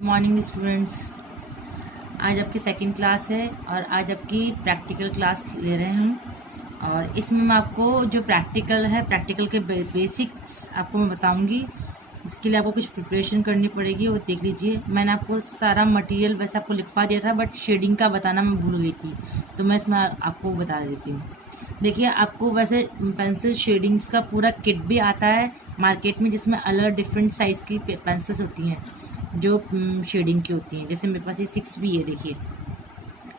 Morning students, आज आपकी second class है और आज आपकी प्रैक्टिकल क्लास ले रहे हैं हम। और इसमें मैं आपको जो प्रैक्टिकल है, प्रैक्टिकल के बेसिक्स आपको मैं बताऊंगी। इसके लिए आपको कुछ प्रिपरेशन करनी पड़ेगी, वो देख लीजिए। मैंने आपको सारा मटेरियल वैसे आपको लिखवा दिया था, बट शेडिंग का बताना मैं भूल गई थी, तो मैं इसमें आपको बता देती हूँ। देखिए, आपको वैसे पेंसिल शेडिंग्स का पूरा किट भी आता है मार्केट में, जिसमें अलग डिफरेंट साइज़ की पेंसिल्स होती हैं जो शेडिंग की होती हैं। जैसे मेरे पास ये 6B है, देखिए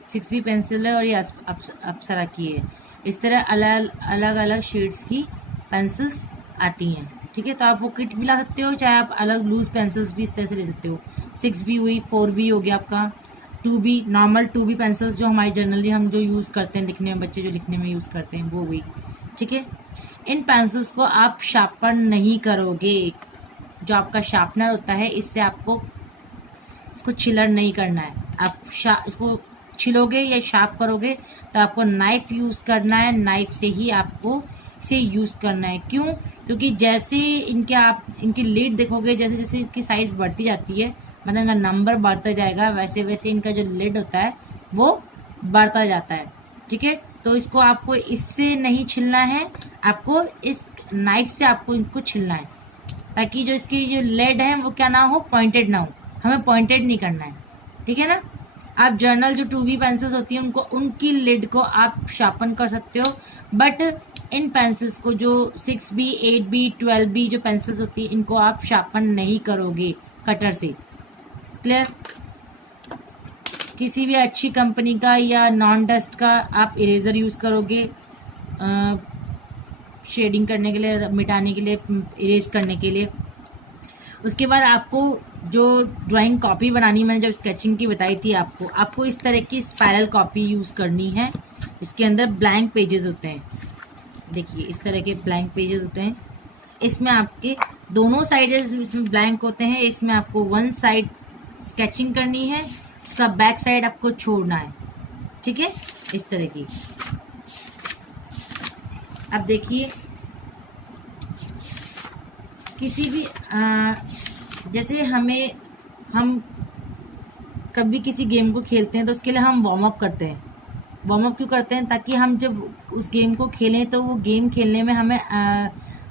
6B पेंसिल है और ये अप्सरा की है। इस तरह अलग अलग शेड्स की पेंसिल्स आती हैं, ठीक है। तो आप वो किट भी ला सकते हो, चाहे आप अलग लूज पेंसिल्स भी इस तरह से ले सकते हो। 6B हुई, 4B हो गया आपका, 2B नॉर्मल 2B पेंसिल्स जो हमारी जनरली हम जो यूज़ करते हैं लिखने में, बच्चे जो लिखने में यूज़ करते हैं, वो हुई, ठीक है। इन पेंसिल्स को आप शार्पन नहीं करोगे। जो आपका शार्पनर होता है, इससे आपको इसको छिलर नहीं करना है। आप इसको छिलोगे या शार्प करोगे तो आपको नाइफ यूज़ करना है। नाइफ से ही आपको इसे यूज़ करना है। क्यों? क्योंकि जैसे इनकी लीड देखोगे, जैसे जैसे इनकी साइज़ बढ़ती जाती है, मतलब इनका नंबर बढ़ता जाएगा, वैसे वैसे इनका जो लिड होता है वो बढ़ता जाता है, ठीक है। तो इसको आपको इससे नहीं छिलना है, आपको इस नाइफ से आपको इनको छिलना है, ताकि जो इसकी जो लेड है वो क्या ना हो, पॉइंटेड ना हो। हमें पॉइंटेड नहीं करना है, ठीक है ना। आप जर्नल जो 2B पेंसिल्स होती हैं उनको, उनकी लिड को आप शार्पन कर सकते हो, बट इन पेंसिल्स को जो 6B 8B 12B जो पेंसिल्स होती है, इनको आप शार्पन नहीं करोगे कटर से। क्लियर? किसी भी अच्छी कंपनी का या नॉन डस्ट का आप इरेजर यूज़ करोगे शेडिंग करने के लिए, मिटाने के लिए, इरेज करने के लिए। उसके बाद आपको जो ड्राइंग कॉपी बनानी, मैंने जब स्केचिंग की बताई थी आपको इस तरह की स्पाइरल कॉपी यूज़ करनी है, जिसके अंदर ब्लैंक पेजेस होते हैं। देखिए, इस तरह के ब्लैंक पेजेस होते हैं। इसमें आपके दोनों साइडेस इसमें ब्लैंक होते हैं। इसमें आपको वन साइड स्केचिंग करनी है, इसका बैक साइड आपको छोड़ना है, ठीक है। इस तरह की अब देखिए, किसी भी जैसे हम कभी किसी गेम को खेलते हैं तो उसके लिए हम वार्म अप करते हैं। वार्म अप क्यों करते हैं? ताकि हम जब उस गेम को खेलें तो वो गेम खेलने में हमें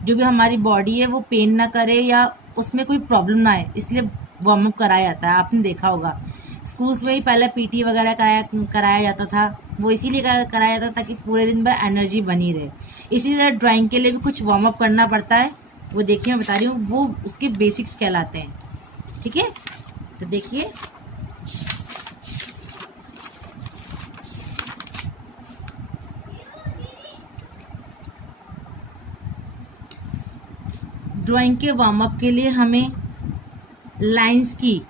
जो भी हमारी बॉडी है वो पेन ना करे या उसमें कोई प्रॉब्लम ना आए, इसलिए वार्म अप कराया जाता है। आपने देखा होगा स्कूल्स में ही पहले PT वगैरह कराया जाता था। वो इसीलिए कराया जाता था ताकि पूरे दिन भर एनर्जी बनी रहे। इसी तरह ड्राइंग के लिए भी कुछ वार्म अप करना पड़ता है। वो देखिए, मैं बता रही हूँ, वो उसके बेसिक्स कहलाते हैं, ठीक है। तो देखिए, ड्राइंग के वार्म अप के लिए हमें लाइंस की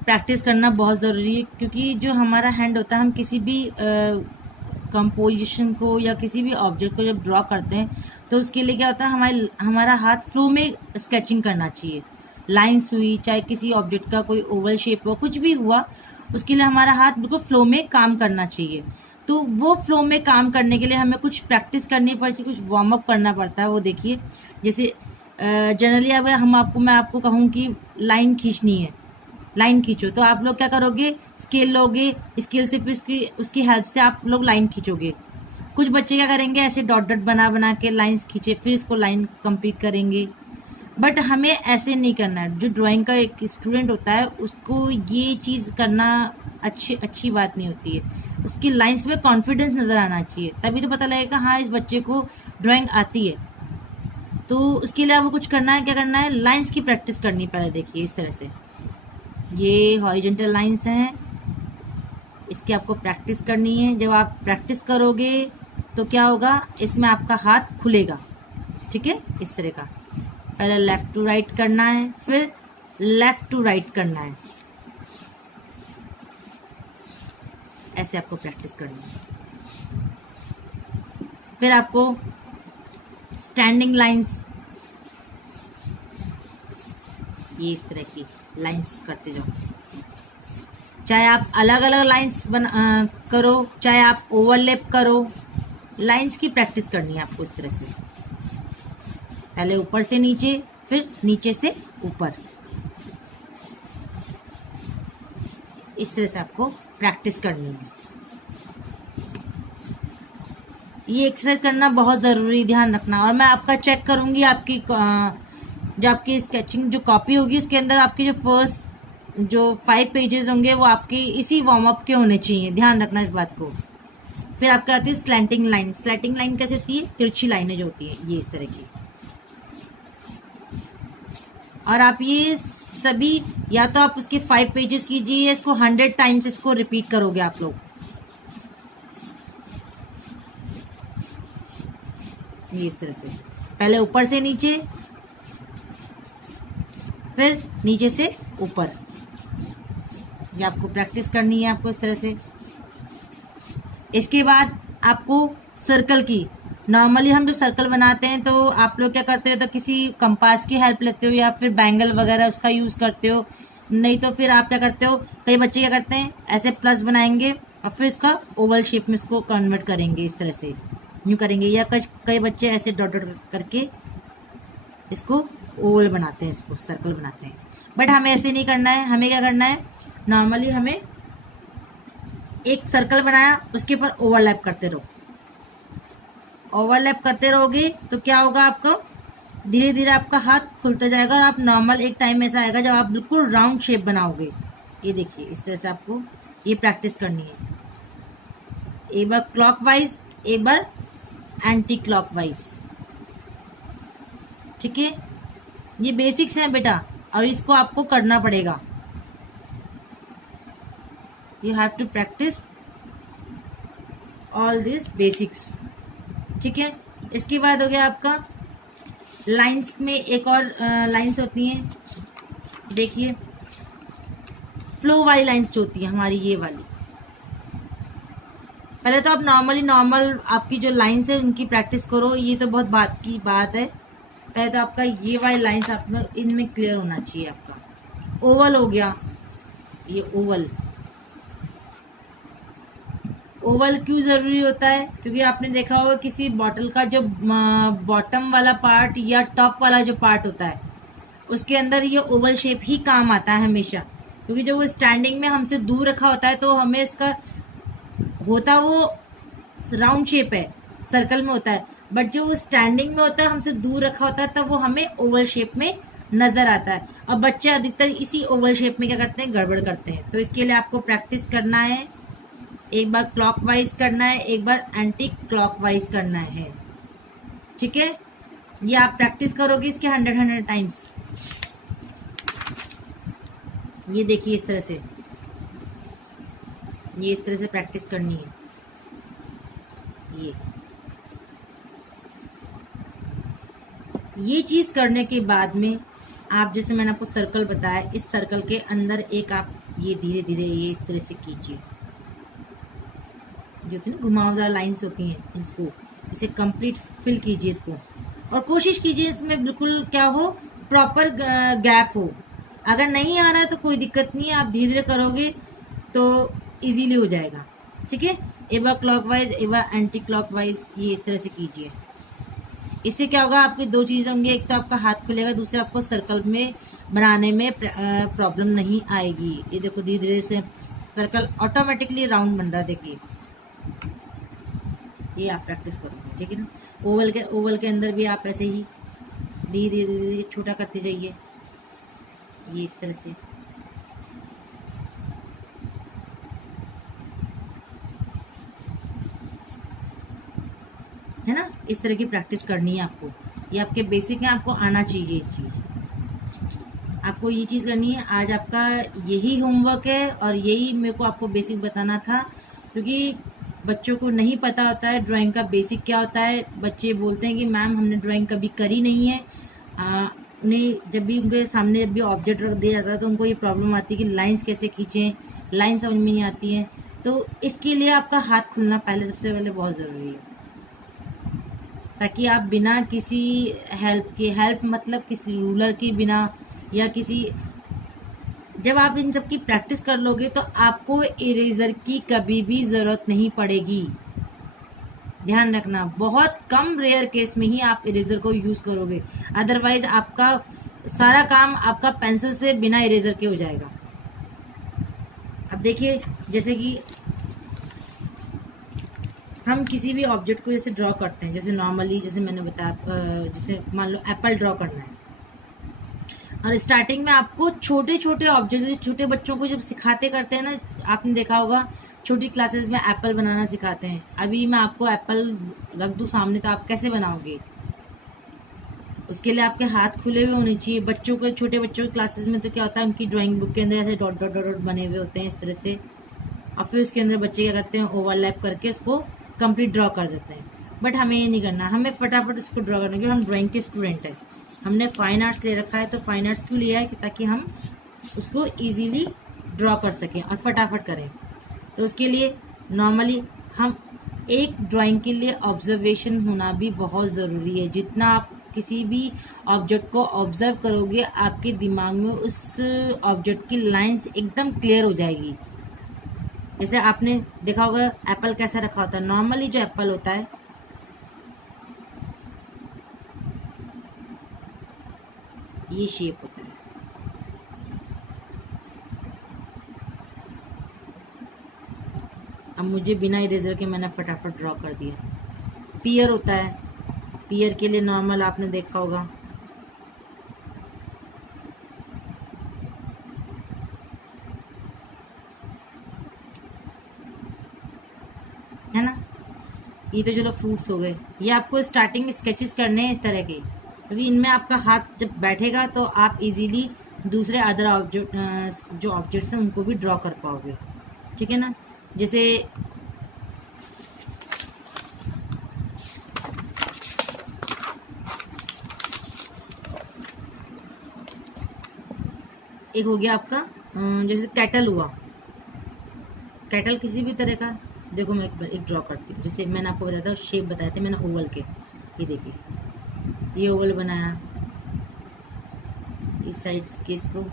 प्रैक्टिस करना बहुत ज़रूरी है, क्योंकि जो हमारा हैंड होता है, हम किसी भी कंपोजिशन को या किसी भी ऑब्जेक्ट को जब ड्रॉ करते हैं तो उसके लिए क्या होता है, हमारा हाथ फ्लो में स्केचिंग करना चाहिए। लाइंस हुई, चाहे किसी ऑब्जेक्ट का कोई ओवल शेप हो, कुछ भी हुआ, उसके लिए हमारा हाथ बिल्कुल फ्लो में काम करना चाहिए। तो वो फ्लो में काम करने के लिए हमें कुछ प्रैक्टिस करनी पड़ती है, कुछ वार्म अप करना पड़ता है। वो देखिए, जैसे जनरली अगर मैं आपको कहूँ कि लाइन खींचनी है, लाइन खींचो, तो आप लोग क्या करोगे, स्केल लोगे, स्केल से फिर उसकी हेल्प से आप लोग लाइन खींचोगे। कुछ बच्चे क्या करेंगे, ऐसे डॉट डॉट बना के लाइंस खींचे, फिर इसको लाइन कंप्लीट करेंगे। बट हमें ऐसे नहीं करना है। जो ड्राइंग का एक स्टूडेंट होता है, उसको ये चीज़ करना अच्छी बात नहीं होती है। उसकी लाइंस में कॉन्फिडेंस नज़र आना चाहिए, तभी तो पता लगेगा हाँ, इस बच्चे को ड्राइंग आती है। तो उसके लिए आपको कुछ करना है, क्या करना है, लाइंस की प्रैक्टिस करनी। पहले देखिए, इस तरह से ये हॉरिजॉन्टल लाइंस हैं, इसकी आपको प्रैक्टिस करनी है। जब आप प्रैक्टिस करोगे तो क्या होगा, इसमें आपका हाथ खुलेगा, ठीक है। इस तरह का पहले लेफ्ट टू राइट करना है, फिर लेफ्ट टू राइट करना है, ऐसे आपको प्रैक्टिस करनी है। फिर आपको स्टैंडिंग लाइंस, ये इस तरह की लाइंस करते जाओ। चाहे आप अलग अलग लाइंस करो, चाहे आप ओवरलैप करो, लाइंस की प्रैक्टिस करनी है आपको। इस तरह से पहले ऊपर से नीचे, फिर नीचे से ऊपर, इस तरह से आपको प्रैक्टिस करनी है। ये एक्सरसाइज करना बहुत ज़रूरी, ध्यान रखना। और मैं आपका चेक करूंगी, आपकी जो आपकी स्केचिंग जो कॉपी होगी उसके अंदर आपकी जो फर्स्ट जो 5 पेजेस होंगे वो आपके इसी वार्म अप के होने चाहिए, ध्यान रखना इस बात को। फिर आपके आती है स्लैंटिंग लाइन। स्लैंटिंग लाइन कैसे होती है? तिरछी लाइनें जो होती है ये इस तरह की। और आप ये सभी या तो आप उसके 5 पेजेस कीजिए, इसको 100 टाइम्स इसको रिपीट करोगे आप लोग। ये इस तरह से, पहले ऊपर से नीचे, फिर नीचे से ऊपर। ये आपको प्रैक्टिस करनी है आपको इस तरह से। इसके बाद आपको सर्कल की, नॉर्मली हम जब सर्कल बनाते हैं तो आप लोग क्या करते हो, तो किसी कंपास की हेल्प लेते हो या फिर बैंगल वगैरह उसका यूज करते हो। नहीं तो फिर आप क्या करते हो, कई बच्चे क्या करते हैं ऐसे प्लस बनाएंगे और फिर इसका ओवल शेप में इसको कन्वर्ट करेंगे, इस तरह से यूं करेंगे। या कई बच्चे ऐसे डॉट डॉट करके इसको ओवल बनाते हैं, इसको सर्कल बनाते हैं। बट हमें ऐसे नहीं करना है। हमें क्या करना है, नॉर्मली हमें एक सर्कल बनाया उसके ऊपर ओवरलैप करते रहो। ओवरलैप करते रहोगे तो क्या होगा, आपका धीरे धीरे आपका हाथ खुलता जाएगा और आप नॉर्मल एक टाइम ऐसा आएगा जब आप बिल्कुल राउंड शेप बनाओगे। ये देखिए इस तरह से आपको ये प्रैक्टिस करनी है। एक बार क्लॉकवाइज, एक बार एंटी क्लॉकवाइज, ठीक है। ये बेसिक्स हैं बेटा और इसको आपको करना पड़ेगा। You have to practise all this basics, ठीक है। इसके बाद हो गया आपका लाइंस में एक और लाइंस होती हैं, देखिए फ्लो वाली लाइंस जो होती है हमारी, ये वाली। पहले तो आप नॉर्मल आपकी जो लाइंस है उनकी प्रैक्टिस करो, ये तो बहुत बात की बात है। पहले तो आपका ये वाली लाइंस आप इनमें क्लियर होना चाहिए। आपका ओवल हो गया, ये ओवल। ओवल क्यों जरूरी होता है? क्योंकि आपने देखा होगा किसी बॉटल का जो बॉटम वाला पार्ट या टॉप वाला जो पार्ट होता है उसके अंदर ये ओवल शेप ही काम आता है हमेशा। क्योंकि जब वो स्टैंडिंग में हमसे दूर रखा होता है तो हमें इसका होता वो राउंड शेप है, सर्कल में होता है। बट जो वो स्टैंडिंग में होता है, हमसे दूर रखा होता है, तब वो हमें ओवल शेप में नजर आता है। और बच्चे अधिकतर इसी ओवल शेप में क्या करते हैं, गड़बड़ करते हैं। तो इसके लिए आपको प्रैक्टिस करना है। एक बार क्लॉकवाइज करना है, एक बार एंटी क्लॉकवाइज करना है, ठीक है। ये आप प्रैक्टिस करोगे इसके 100 टाइम्स। ये देखिए इस तरह से, ये इस तरह से प्रैक्टिस करनी है। ये चीज करने के बाद में आप, जैसे मैंने आपको सर्कल बताया, इस सर्कल के अंदर एक आप ये धीरे धीरे ये इस तरह से कीजिए। जो होती है ना घुमावदार लाइंस होती हैं, इसको इसे कंप्लीट फिल कीजिए इसको। और कोशिश कीजिए इसमें बिल्कुल क्या हो, प्रॉपर गैप हो। अगर नहीं आ रहा है तो कोई दिक्कत नहीं है, आप धीरे धीरे करोगे तो इजीली हो जाएगा, ठीक है। एक बार क्लॉकवाइज, एक बार एंटी क्लॉकवाइज, ये इस तरह से कीजिए। इससे क्या होगा, आपकी 2 चीजें होंगी, एक तो आपका हाथ खुलेगा, दूसरा आपको सर्कल में बनाने में प्रॉब्लम नहीं आएगी। ये देखो धीरे धीरे से सर्कल ऑटोमेटिकली राउंड बन रहा है, देखिए। ये आप प्रैक्टिस करोगे, ठीक है ना। ओवल के अंदर भी आप ऐसे ही धीरे धीरे छोटा करते जाइए, ये इस तरह से। है ना, इस तरह की प्रैक्टिस करनी है आपको। ये आपके बेसिक है, आपको आना चाहिए इस चीज, आपको ये चीज करनी है। आज आपका यही होमवर्क है और यही मेरे को आपको बेसिक बताना था, क्योंकि बच्चों को नहीं पता होता है ड्राइंग का बेसिक क्या होता है। बच्चे बोलते हैं कि मैम हमने ड्राइंग कभी करी नहीं है। उन्हें जब भी उनके सामने जब भी ऑब्जेक्ट रख दिया जाता है तो उनको ये प्रॉब्लम आती है कि लाइंस कैसे खींचें, लाइन समझ में नहीं आती है। तो इसके लिए आपका हाथ खुलना पहले, सबसे पहले बहुत ज़रूरी है, ताकि आप बिना किसी हेल्प मतलब किसी रूलर की बिना या किसी, जब आप इन सब की प्रैक्टिस कर लोगे तो आपको इरेजर की कभी भी जरूरत नहीं पड़ेगी। ध्यान रखना, बहुत कम रेयर केस में ही आप इरेजर को यूज करोगे, अदरवाइज आपका सारा काम आपका पेंसिल से बिना इरेजर के हो जाएगा। अब देखिए जैसे कि हम किसी भी ऑब्जेक्ट को जैसे ड्रॉ करते हैं, जैसे नॉर्मली जैसे मैंने बताया, जैसे मान लो एप्पल ड्रॉ करना है, और स्टार्टिंग में आपको छोटे छोटे ऑब्जेक्ट, जैसे छोटे बच्चों को जब सिखाते करते हैं ना, आपने देखा होगा छोटी क्लासेस में एप्पल बनाना सिखाते हैं। अभी मैं आपको एप्पल रख दूँ सामने तो आप कैसे बनाओगे? उसके लिए आपके हाथ खुले हुए होने चाहिए। बच्चों के, छोटे बच्चों की क्लासेस में तो क्या होता है, उनकी ड्राइंग बुक के अंदर ऐसे डॉट डॉट डॉट डॉट बने हुए होते हैं इस तरह से, और फिर उसके अंदर बच्चे क्या करते हैं, ओवरलैप करके उसको कंप्लीट ड्रॉ कर देते हैं। बट हमें ये नहीं करना, हमें फटाफट उसको ड्रॉ करना, क्योंकि हम ड्राइंग के स्टूडेंट हैं। हमने फाइन आर्ट्स ले रखा है, तो फाइन आर्ट्स क्यों लिया है कि ताकि हम उसको ईजीली ड्रॉ कर सकें और फटाफट करें। तो उसके लिए नॉर्मली हम एक ड्राइंग के लिए ऑब्जर्वेशन होना भी बहुत ज़रूरी है। जितना आप किसी भी ऑब्जेक्ट को ऑब्जर्व करोगे, आपके दिमाग में उस ऑब्जेक्ट की लाइंस एकदम क्लियर हो जाएगी। जैसे आपने देखा होगा एप्पल कैसा रखा होता है, नॉर्मली जो एप्पल होता है ये शेप होता है। अब मुझे बिना इरेजर के मैंने फटाफट ड्रॉ कर दिया। पियर होता है, पियर के लिए नॉर्मल आपने देखा होगा है ना। ये तो चलो फ्रूट्स हो गए। ये आपको स्टार्टिंग स्केचेस करने हैं इस तरह के, क्योंकि इनमें आपका हाथ जब बैठेगा तो आप इजीली दूसरे अदर ऑब्जेक्ट जो ऑब्जेक्ट्स हैं उनको भी ड्रॉ कर पाओगे, ठीक है ना। जैसे एक हो गया आपका जैसे कैटल हुआ, कैटल किसी भी तरह का। देखो मैं एक ड्रॉ करती हूँ, जैसे मैंने आपको बताया था शेप बताए थे मैंने ओवल के। ये देखिए ये ओवल बनाया, इस साइड के इसको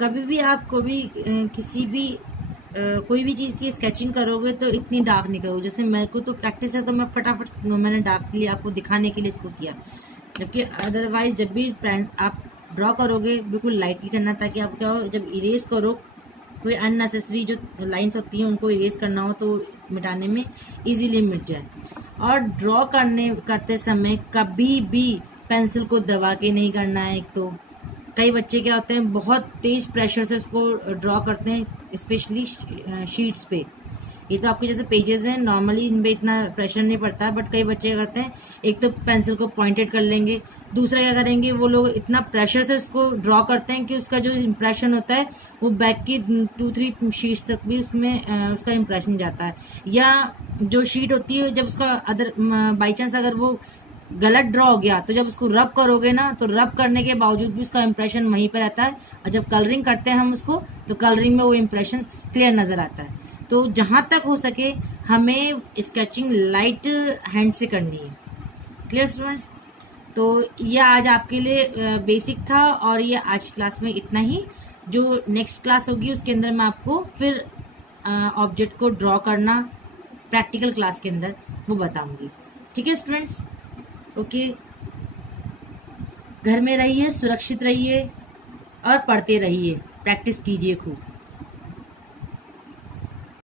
कभी भी आप किसी भी कोई भी चीज़ की स्केचिंग करोगे तो इतनी डार्क नहीं करोगे। जैसे मेरे को तो प्रैक्टिस है तो मैं फटाफट मैंने डार्क के लिए आपको दिखाने के लिए इसको किया, जबकि अदरवाइज जब भी आप ड्रॉ करोगे बिल्कुल लाइटली करना, ताकि आप क्या हो जब इरेज करो कोई अननेसेसरी जो लाइंस होती हैं उनको इरेज करना हो तो मिटाने में इजीली मिट जाए। और ड्रॉ करते समय कभी भी पेंसिल को दबा के नहीं करना है। एक तो कई बच्चे क्या होते हैं बहुत तेज प्रेशर से उसको ड्रॉ करते हैं, स्पेशली शीट्स पे। ये तो आपके जैसे पेजेस हैं नॉर्मली इन पे इतना प्रेशर नहीं पड़ता है, बट कई बच्चे क्या करते हैं एक तो पेंसिल को पॉइंटेड कर लेंगे, दूसरा क्या करेंगे वो लोग इतना प्रेशर से उसको ड्रॉ करते हैं कि उसका जो इम्प्रेशन होता है वो बैक की 2-3 शीट्स तक भी उसमें उसका इम्प्रेशन जाता है। या जो शीट होती है जब उसका अदर बाई चांस अगर वो गलत ड्रॉ हो गया तो जब उसको रब करोगे ना तो रब करने के बावजूद भी उसका इम्प्रेशन वहीं पर रहता है, और जब कलरिंग करते हैं हम उसको तो कलरिंग में वो इम्प्रेशन क्लियर नजर आता है। तो जहां तक हो सके हमें स्केचिंग लाइट हैंड से करनी है। Clear students? तो ये आज आपके लिए बेसिक था, और ये आज क्लास में इतना ही। जो नेक्स्ट क्लास होगी उसके अंदर मैं आपको फिर ऑब्जेक्ट को ड्रॉ करना प्रैक्टिकल क्लास के अंदर वो बताऊंगी। ठीक है स्टूडेंट्स? ओके, घर में रहिए, सुरक्षित रहिए और पढ़ते रहिए, प्रैक्टिस कीजिए खूब।